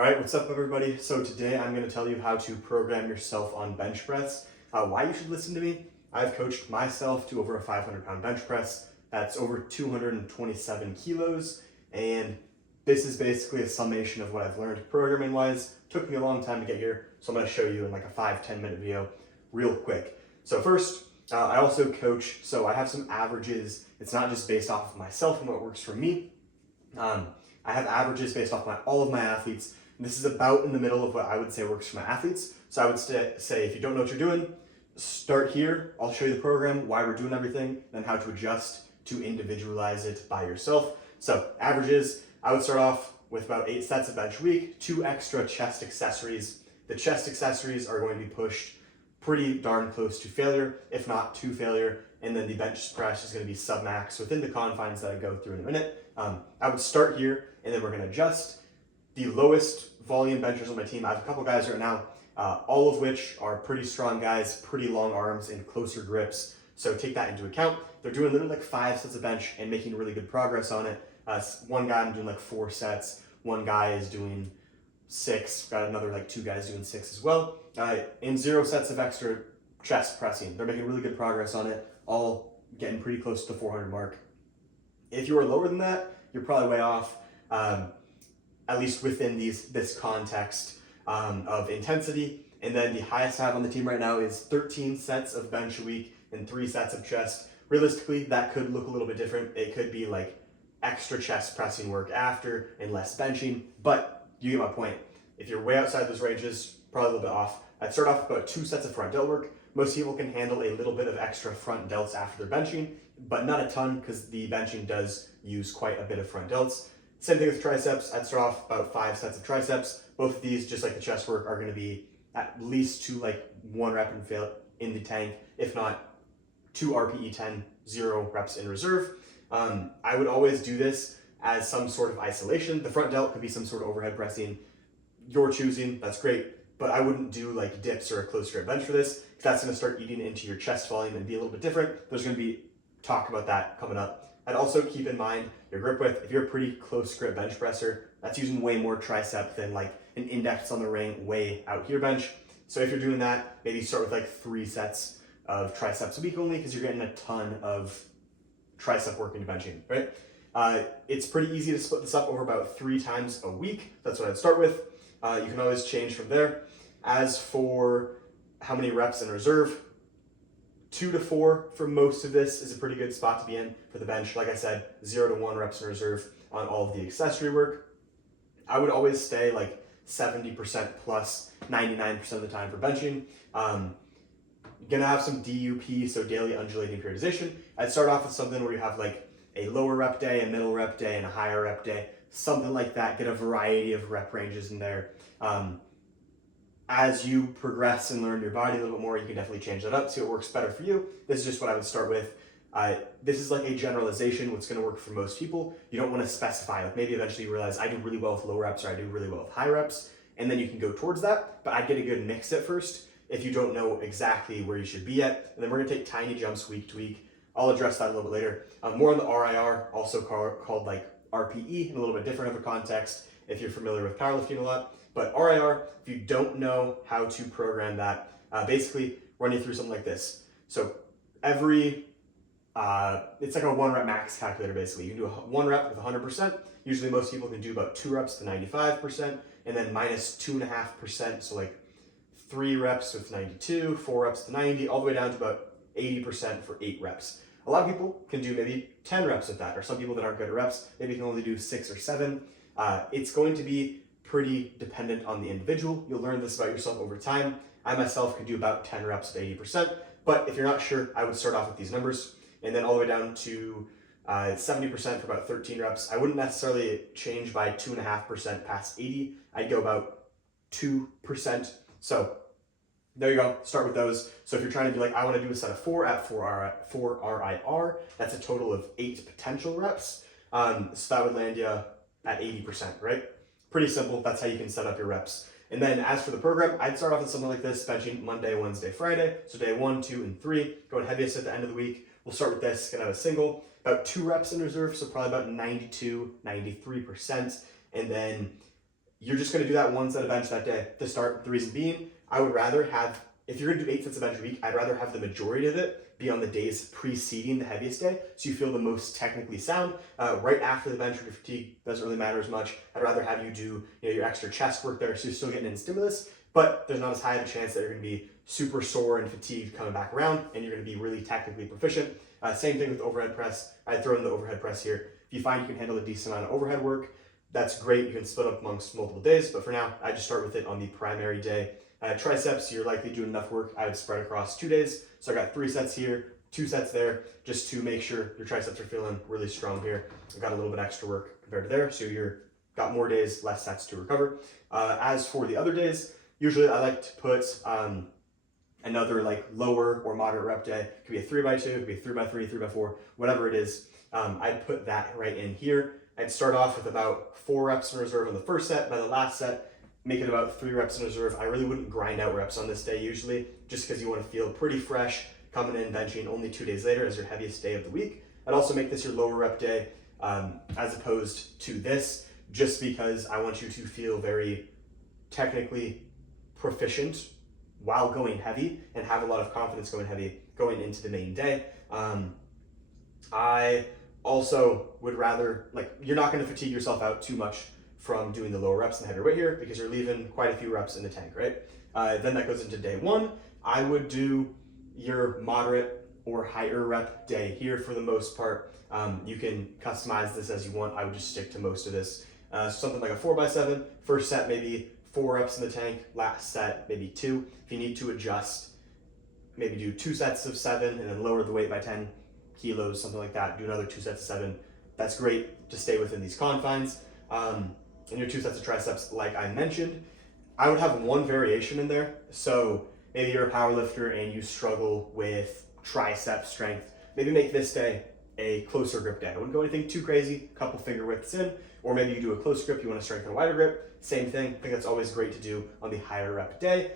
All right, what's up, everybody? So today I'm going to tell you how to program yourself on bench press, why you should listen to me. I've coached myself to over a 500-pound bench press. That's over 227 kilos, and this is basically a summation of what I've learned programming-wise. Took me a long time to get here, so I'm going to show you in like a 5-10 minute video real quick. So first, I also coach, so I have some averages. It's not just based off of myself and what works for me. I have averages based off all of my athletes. And this is about in the middle of what I would say works for my athletes. So I would say if you don't know what you're doing, start here. I'll show you the program, why we're doing everything, then how to adjust to individualize it by yourself. So averages, I would start off with about 8 sets of bench a week, 2 extra chest accessories. The chest accessories are going to be pushed pretty darn close to failure, if not to failure. And then the bench press is going to be sub-max within the confines that I go through in a minute. I would start here, and then we're going to adjust. The lowest volume benchers on my team, I have a couple guys right now, all of which are pretty strong guys, pretty long arms and closer grips. So take that into account. They're doing literally like 5 sets of bench and making really good progress on it. One guy I'm doing like 4 sets. One guy is doing 6. Got another like 2 guys doing 6 as well. And 0 sets of extra chest pressing. They're making really good progress on it, all getting pretty close to the 400 mark. If you are lower than that, you're probably way off, at least within this context of intensity. And then the highest I have on the team right now is 13 sets of bench a week and 3 sets of chest. Realistically, that could look a little bit different. It could be like extra chest pressing work after and less benching, but you get my point. If you're way outside those ranges, probably a little bit off. I'd start off with about 2 sets of front delt work. Most people can handle a little bit of extra front delts after they're benching, but not a ton because the benching does use quite a bit of front delts. Same thing with triceps. I'd start off about 5 sets of triceps. Both of these, just like the chest work, are going to be at least to like 1 rep and fail in the tank, if not 2 RPE 10, 0 reps in reserve. I would always do this as some sort of isolation. The front delt could be some sort of overhead pressing. You're choosing, that's great. But I wouldn't do like dips or a close grip bench for this, because that's going to start eating into your chest volume and be a little bit different. There's going to be talk about that coming up. I'd also keep in mind your grip width. If you're a pretty close grip bench presser, that's using way more tricep than like an index on the ring way out here bench. So if you're doing that, maybe start with like 3 sets of triceps a week only, because you're getting a ton of tricep work into benching, right? It's pretty easy to split this up over about 3 times a week. That's what I'd start with. You can always change from there. As for how many reps in reserve, 2 to 4 for most of this is a pretty good spot to be in for the bench. Like I said, 0 to 1 reps in reserve on all of the accessory work. I would always stay like 70% plus 99% of the time for benching. Gonna have some DUP, so daily undulating periodization. I'd start off with something where you have like a lower rep day, a middle rep day, and a higher rep day. Something like that. Get a variety of rep ranges in there. As you progress and learn your body a little bit more, you can definitely change that up, see what works better for you. This is just what I would start with. This is like a generalization, what's going to work for most people. You don't want to specify, like maybe eventually you realize I do really well with low reps or I do really well with high reps, and then you can go towards that, but I'd get a good mix at first if you don't know exactly where you should be at. And then we're going to take tiny jumps week to week. I'll address that a little bit later. More on the RIR, also called like RPE in a little bit different of a context if you're familiar with powerlifting a lot. But RIR, if you don't know how to program that, basically run you through something like this. So every, it's like a 1 rep max calculator basically. You can do a 1 rep with 100%. Usually most people can do about 2 reps to 95%, and then minus 2.5%. So like 3 reps with 92, 4 reps to 90, all the way down to about 80% for 8 reps. A lot of people can do maybe 10 reps with that, or some people that aren't good at reps, maybe can only do 6 or 7. It's going to be pretty dependent on the individual. You'll learn this about yourself over time. I myself could do about 10 reps at 80%, but if you're not sure, I would start off with these numbers and then all the way down to 70% for about 13 reps. I wouldn't necessarily change by 2.5% past 80. I'd go about 2%. So there you go, start with those. So if you're trying to be like, I want to do a set of 4 at 4 RIR, that's a total of 8 potential reps. So that would land you at 80%, right? Pretty simple. That's how you can set up your reps. And then as for the program, I'd start off with something like this, benching Monday, Wednesday, Friday. So day 1, 2, and 3, going heaviest at the end of the week. We'll start with this, gonna have a single, about 2 reps in reserve, so probably about 92, 93%. And then you're just going to do that one set of bench that day to start. The reason being, I would rather have, if you're going to do 8 sets of bench a week, I'd rather have the majority of it be on the days preceding the heaviest day, so you feel the most technically sound. Right after the bench when you're fatigued doesn't really matter as much. I'd rather have you do your extra chest work there, so you're still getting in stimulus, but there's not as high of a chance that you're going to be super sore and fatigued coming back around, and you're going to be really technically proficient. Same thing with overhead press. I'd throw in the overhead press here. If you find you can handle a decent amount of overhead work, that's great. You can split up amongst multiple days, but for now, I just start with it on the primary day. Triceps, you're likely doing enough work. I would spread across 2 days. So I got 3 sets here, 2 sets there, just to make sure your triceps are feeling really strong here. I got a little bit extra work compared to there, so you're got more days, less sets to recover. As for the other days, usually I like to put another like lower or moderate rep day. It could be a 3x2, it could be a 3x3, 3x4, whatever it is. I'd put that right in here. I'd start off with about 4 reps in reserve on the first set. By the last set, make it about 3 reps in reserve. I really wouldn't grind out reps on this day usually, just because you want to feel pretty fresh coming in benching only 2 days later as your heaviest day of the week. I'd also make this your lower rep day as opposed to this, just because I want you to feel very technically proficient while going heavy and have a lot of confidence going heavy going into the main day. I also would rather, like, you're not going to fatigue yourself out too much from doing the lower reps and the heavier weight here because you're leaving quite a few reps in the tank, right? Then that goes into day 1. I would do your moderate or higher rep day here for the most part. You can customize this as you want. I would just stick to most of this. Something like a 4x7, first set maybe 4 reps in the tank, last set maybe 2. If you need to adjust, maybe do 2 sets of 7 and then lower the weight by 10 kilos, something like that. Do another 2 sets of 7. That's great to stay within these confines. And your 2 sets of triceps, like I mentioned, I would have one variation in there. So maybe you're a power lifter and you struggle with tricep strength. Maybe make this day a closer grip day. I wouldn't go anything too crazy, a couple finger widths in, or maybe you do a close grip, you want to strengthen a wider grip. Same thing. I think that's always great to do on the higher rep day.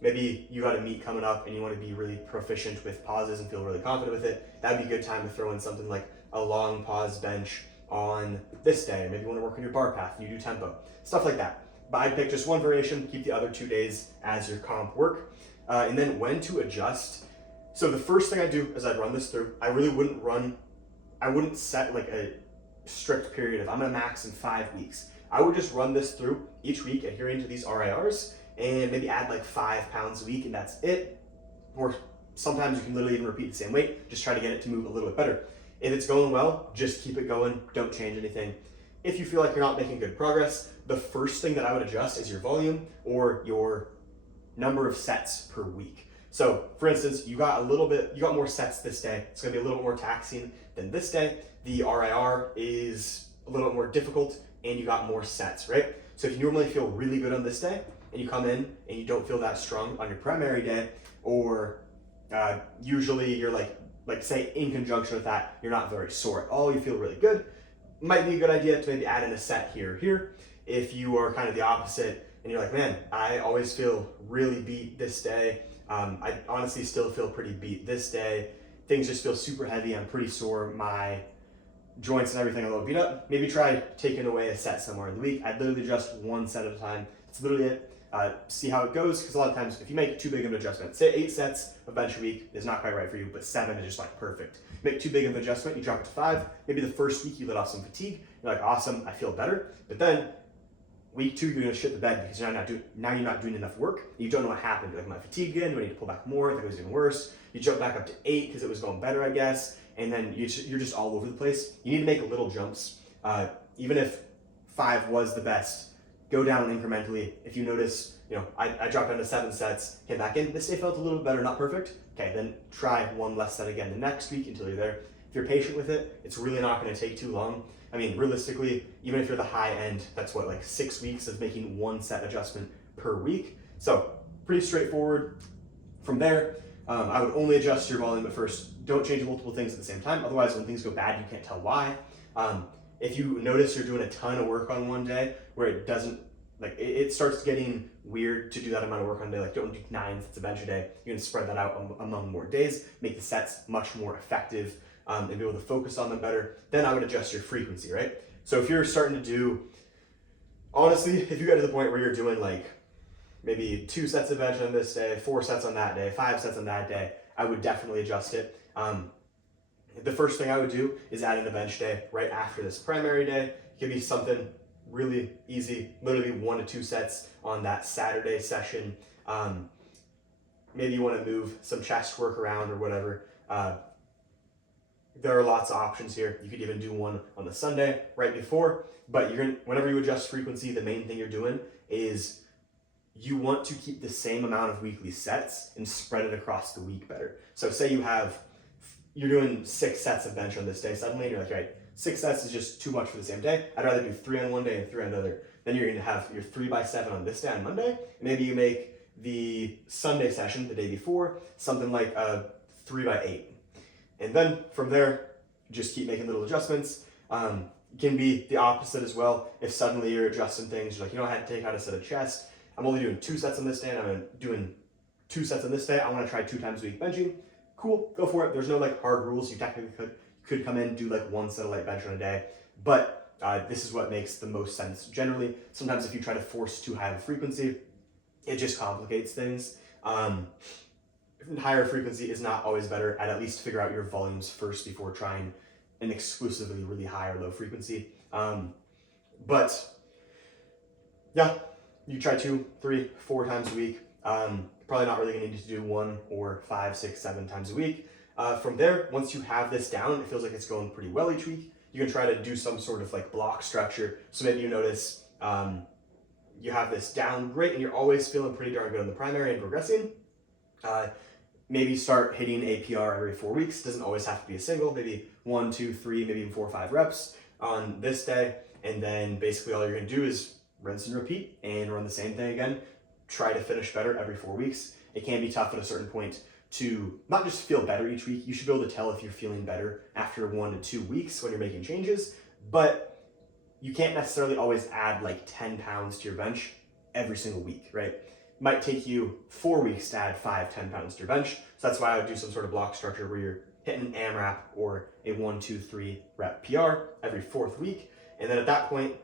Maybe you got a meet coming up and you want to be really proficient with pauses and feel really confident with it. That'd be a good time to throw in something like a long pause bench on this day. Or maybe you want to work on your bar path and you do tempo. Stuff like that. But I'd pick just one variation, keep the other 2 days as your comp work. And then when to adjust. So the first thing I do is I'd run this through. I wouldn't set like a strict period of I'm gonna max in 5 weeks. I would just run this through each week, adhering to these RIRs, and maybe add like 5 pounds a week and that's it. Or sometimes you can literally even repeat the same weight, just try to get it to move a little bit better. If it's going well, just keep it going, don't change anything. If you feel like you're not making good progress, the first thing that I would adjust is your volume or your number of sets per week. So for instance, you got more sets this day. It's gonna be a little more taxing than this day. The RIR is a little bit more difficult and you got more sets, right? So if you normally feel really good on this day and you come in and you don't feel that strong on your primary day, or usually you're like say in conjunction with that, you're not very sore at all, you feel really good, might be a good idea to maybe add in a set here or here. If you are kind of the opposite and you're like, man, I always feel really beat this day. I honestly still feel pretty beat this day. Things just feel super heavy. I'm pretty sore. My joints and everything are a little beat up. Maybe try taking away a set somewhere in the week. I'd literally adjust 1 set at a time. That's literally it. See how it goes, because a lot of times if you make too big of an adjustment, say 8 sets of bench a week is not quite right for you, but 7 is just like perfect. Make too big of an adjustment, you drop it to 5. Maybe the first week you let off some fatigue. You're like, awesome, I feel better. But then week 2, you're gonna shit the bed because now you're not doing enough work. You don't know what happened. You're like, am I fatigued again? Do I need to pull back more? I think it was even worse. You jump back up to 8 because it was going better, I guess. And then you're just all over the place. You need to make little jumps. Even if 5 was the best, go down incrementally. If you notice, I dropped down to 7 sets, hit back in. This day felt a little better, not perfect. Okay, then try 1 less set again the next week until you're there. If you're patient with it, it's really not gonna take too long. I mean, realistically, even if you're the high end, that's what, like 6 weeks of making 1 set adjustment per week. So pretty straightforward. From there, I would only adjust your volume at first. Don't change multiple things at the same time. Otherwise, when things go bad, you can't tell why. If you notice you're doing a ton of work on one day where it doesn't, it starts getting weird to do that amount of work on a day, like don't do 9 sets of bench a day. You can spread that out among more days, make the sets much more effective, and be able to focus on them better. Then I would adjust your frequency, right? So if you're starting to do Honestly, if you get to the point where you're doing like maybe 2 sets of bench on this day, 4 sets on that day, 5 sets on that day, I would definitely adjust it. The first thing I would do is add in a bench day right after this primary day. It could be something really easy, literally 1 to 2 sets on that Saturday session. Maybe you want to move some chest work around or whatever. There are lots of options here. You could even do one on the Sunday right before, but whenever you adjust frequency, the main thing you're doing is you want to keep the same amount of weekly sets and spread it across the week better. So say you're doing 6 sets of bench on this day suddenly, and you're like, right, 6 sets is just too much for the same day. I'd rather do 3 on one day and 3 on another. Then you're gonna have your 3x7 on this day on Monday. Maybe you make the Sunday session the day before something like a 3x8. And then from there, just keep making little adjustments. It can be the opposite as well. If suddenly you're adjusting things, you're like, I had to take out a set of chest. I'm only doing 2 sets on this day, and I'm doing 2 sets on this day. I want to try 2 times a week benching. Cool, go for it. There's no like hard rules. You technically could come in, do like 1 set of light bench on a day, but this is what makes the most sense. Generally, sometimes if you try to force too high of a frequency, it just complicates things. Higher frequency is not always better. I'd at least figure out your volumes first before trying an exclusively really high or low frequency. But yeah, you try 2, 3, 4 times a week. Probably not really gonna need to do 1 or 5, 6, 7 times a week. From there, once you have this down, it feels like it's going pretty well each week. You can try to do some sort of like block structure. So maybe you notice you have this down great and you're always feeling pretty darn good on the primary and progressing. Maybe start hitting a PR every 4 weeks. Doesn't always have to be a single, maybe 1, 2, 3, maybe even 4 or 5 reps on this day. And then basically all you're gonna do is rinse and repeat and run the same thing again. Try to finish better every 4 weeks. It can be tough at a certain point to not just feel better each week. You should be able to tell if you're feeling better after 1 to 2 weeks when you're making changes, but you can't necessarily always add like 10 pounds to your bench every single week, right? Might take you 4 weeks to add 5, 10 pounds to your bench. So that's why I would do some sort of block structure where you're hitting an AMRAP or a 1, 2, 3 rep PR every 4th week. And then at that point,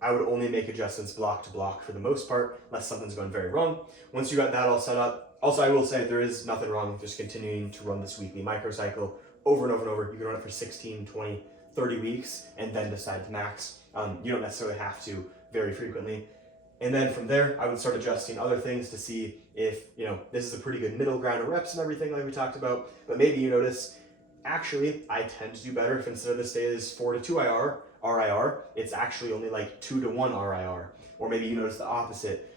I would only make adjustments block to block for the most part, unless something's going very wrong. Once you got that all set up, also I will say there is nothing wrong with just continuing to run this weekly microcycle over and over and over. You can run it for 16, 20, 30 weeks and then decide to max. You don't necessarily have to very frequently. And then from there, I would start adjusting other things to see if, this is a pretty good middle ground of reps and everything like we talked about. But maybe you notice, actually, I tend to do better if instead of this day is 4 to 2 RIR, it's actually only like 2 to 1 RIR. Or maybe you notice the opposite.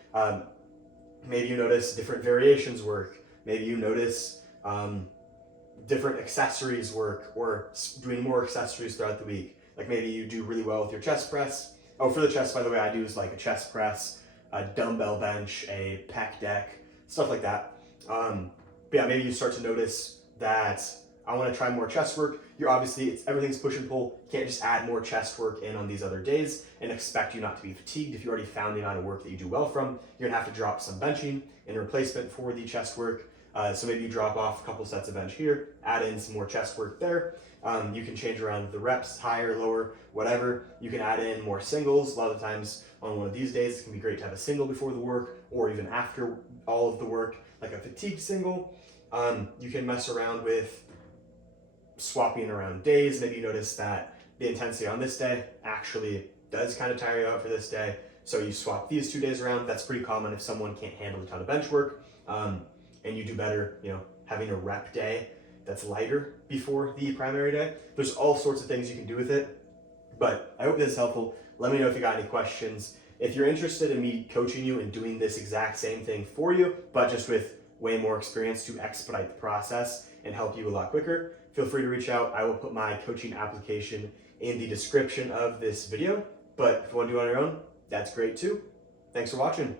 Maybe you notice different variations work. Maybe you notice different accessories work or doing more accessories throughout the week. Like maybe you do really well with your chest press. Oh, for the chest, by the way, I do is like a chest press, a dumbbell bench, a pec deck, stuff like that. But yeah, maybe you start to notice that I want to try more chest work. Everything's push and pull. You can't just add more chest work in on these other days and expect you not to be fatigued. If you already found the amount of work that you do well from, you're gonna have to drop some benching in replacement for the chest work. So maybe you drop off a couple sets of bench here, add in some more chest work there. You can change around the reps, higher, lower, whatever. You can add in more singles. A lot of the times on one of these days, it can be great to have a single before the work or even after all of the work, like a fatigue single. You can mess around with swapping around days. Maybe you notice that the intensity on this day actually does kind of tire you out for this day. So you swap these 2 days around. That's pretty common if someone can't handle a ton of bench work. And you do better, having a rep day that's lighter before the primary day. There's all sorts of things you can do with it, but I hope this is helpful. Let me know if you got any questions. If you're interested in me coaching you and doing this exact same thing for you, but just with way more experience to expedite the process and help you a lot quicker, feel free to reach out. I will put my coaching application in the description of this video, but if you want to do it on your own, that's great too. Thanks for watching.